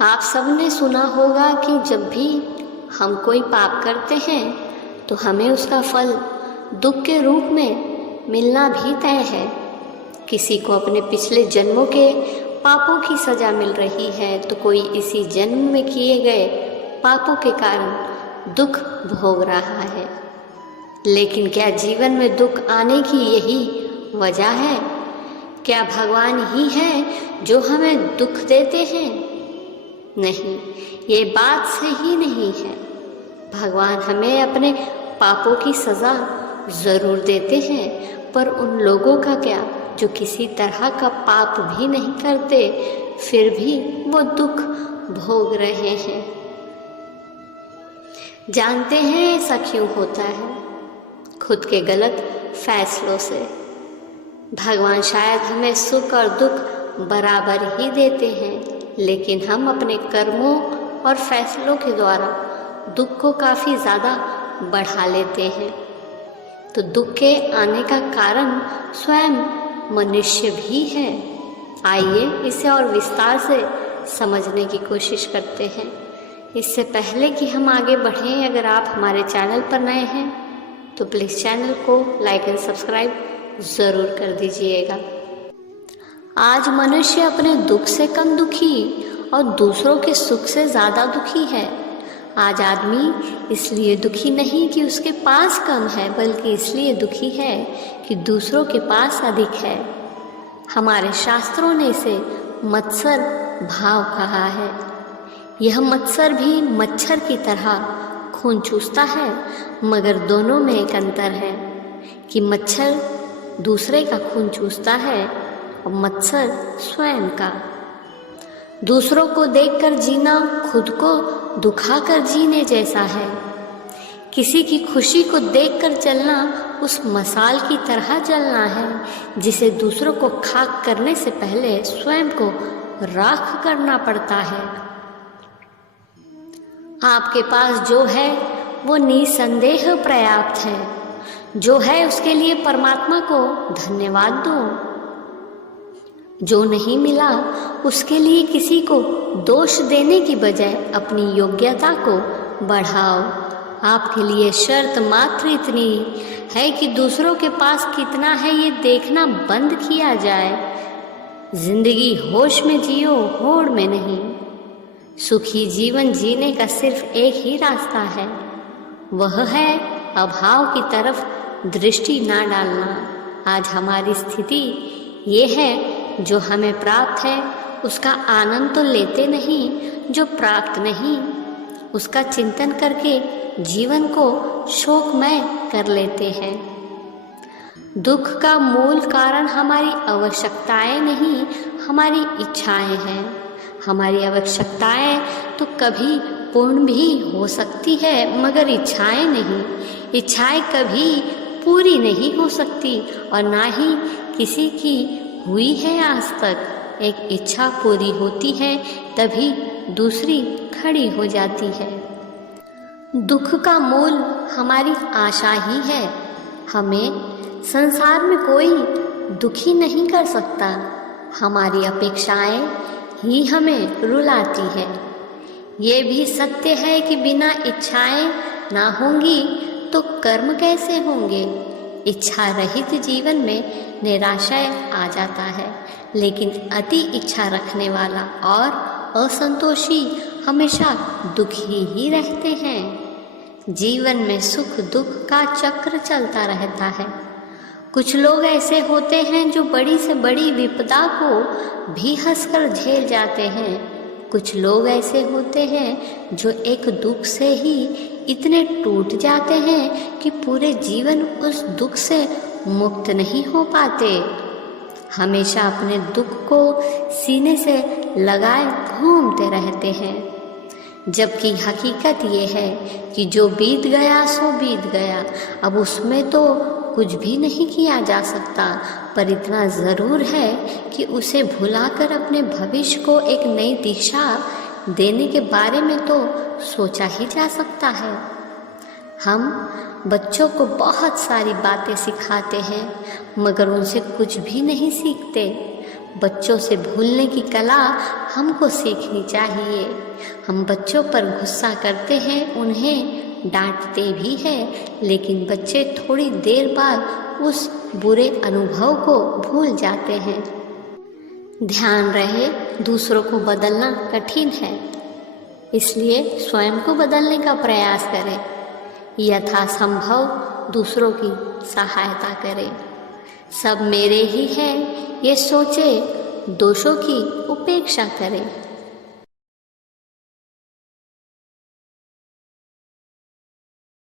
आप सबने सुना होगा कि जब भी हम कोई पाप करते हैं तो हमें उसका फल दुख के रूप में मिलना भी तय है। किसी को अपने पिछले जन्मों के पापों की सजा मिल रही है तो कोई इसी जन्म में किए गए पापों के कारण दुख भोग रहा है। लेकिन क्या जीवन में दुख आने की यही वजह है? क्या भगवान ही है जो हमें दुख देते हैं? नहीं, ये बात सही नहीं है। भगवान हमें अपने पापों की सज़ा ज़रूर देते हैं, पर उन लोगों का क्या जो किसी तरह का पाप भी नहीं करते फिर भी वो दुख भोग रहे हैं। जानते हैं ऐसा क्यों होता है? खुद के गलत फैसलों से। भगवान शायद हमें सुख और दुख बराबर ही देते हैं, लेकिन हम अपने कर्मों और फैसलों के द्वारा दुख को काफ़ी ज़्यादा बढ़ा लेते हैं। तो दुख के आने का कारण स्वयं मनुष्य भी है। आइए इसे और विस्तार से समझने की कोशिश करते हैं। इससे पहले कि हम आगे बढ़ें, अगर आप हमारे चैनल पर नए हैं तो प्लीज़ चैनल को लाइक एंड सब्सक्राइब ज़रूर कर दीजिएगा। आज मनुष्य अपने दुख से कम दुखी और दूसरों के सुख से ज़्यादा दुखी है। आज आदमी इसलिए दुखी नहीं कि उसके पास कम है, बल्कि इसलिए दुखी है कि दूसरों के पास अधिक है। हमारे शास्त्रों ने इसे मत्सर भाव कहा है। यह मत्सर भी मच्छर की तरह खून चूसता है, मगर दोनों में एक अंतर है कि मच्छर दूसरे का खून चूसता है और मत्सर स्वयं का। दूसरों को देखकर जीना खुद को दुखाकर जीने जैसा है। किसी की खुशी को देखकर चलना उस मसाल की तरह जलना है जिसे दूसरों को खाक करने से पहले स्वयं को राख करना पड़ता है। आपके पास जो है वो निसंदेह पर्याप्त है। जो है उसके लिए परमात्मा को धन्यवाद दो। जो नहीं मिला उसके लिए किसी को दोष देने की बजाय अपनी योग्यता को बढ़ाओ। आपके लिए शर्त मात्र इतनी है कि दूसरों के पास कितना है ये देखना बंद किया जाए। जिंदगी होश में जियो, होड़ में नहीं। सुखी जीवन जीने का सिर्फ एक ही रास्ता है, वह है अभाव की तरफ दृष्टि ना डालना। आज हमारी स्थिति ये है, जो हमें प्राप्त है उसका आनंद तो लेते नहीं, जो प्राप्त नहीं उसका चिंतन करके जीवन को शोकमय कर लेते हैं। दुख का मूल कारण हमारी आवश्यकताएं नहीं, हमारी इच्छाएं हैं। हमारी आवश्यकताएं तो कभी पूर्ण भी हो सकती है, मगर इच्छाएं नहीं। इच्छाएं कभी पूरी नहीं हो सकती और ना ही किसी की हुई है आज तक। एक इच्छा पूरी होती है तभी दूसरी खड़ी हो जाती है। दुख का मूल हमारी आशा ही है। हमें संसार में कोई दुखी नहीं कर सकता। हमारी अपेक्षाएं ही हमें रुलाती है। ये भी सत्य है कि बिना इच्छाएं ना होंगी तो कर्म कैसे होंगे। इच्छा रहित जीवन में निराशा आ जाता है, लेकिन अति इच्छा रखने वाला और असंतोषी हमेशा दुखी ही रहते हैं। जीवन में सुख दुख का चक्र चलता रहता है। कुछ लोग ऐसे होते हैं जो बड़ी से बड़ी विपदा को भी हंसकर झेल जाते हैं। कुछ लोग ऐसे होते हैं जो एक दुख से ही इतने टूट जाते हैं कि पूरे जीवन उस दुख से मुक्त नहीं हो पाते। हमेशा अपने दुख को सीने से लगाए घूमते रहते हैं, जबकि हकीकत ये है कि जो बीत गया सो बीत गया। अब उसमें तो कुछ भी नहीं किया जा सकता, पर इतना ज़रूर है कि उसे भुलाकर अपने भविष्य को एक नई दिशा देने के बारे में तो सोचा ही जा सकता है। हम बच्चों को बहुत सारी बातें सिखाते हैं मगर उनसे कुछ भी नहीं सीखते। बच्चों से भूलने की कला हमको सीखनी चाहिए। हम बच्चों पर गुस्सा करते हैं, उन्हें डांटते भी हैं, लेकिन बच्चे थोड़ी देर बाद उस बुरे अनुभव को भूल जाते हैं। ध्यान रहे, दूसरों को बदलना कठिन है, इसलिए स्वयं को बदलने का प्रयास करें। यथासंभव दूसरों की सहायता करें। सब मेरे ही हैं ये सोचे, दोषों की उपेक्षा करें।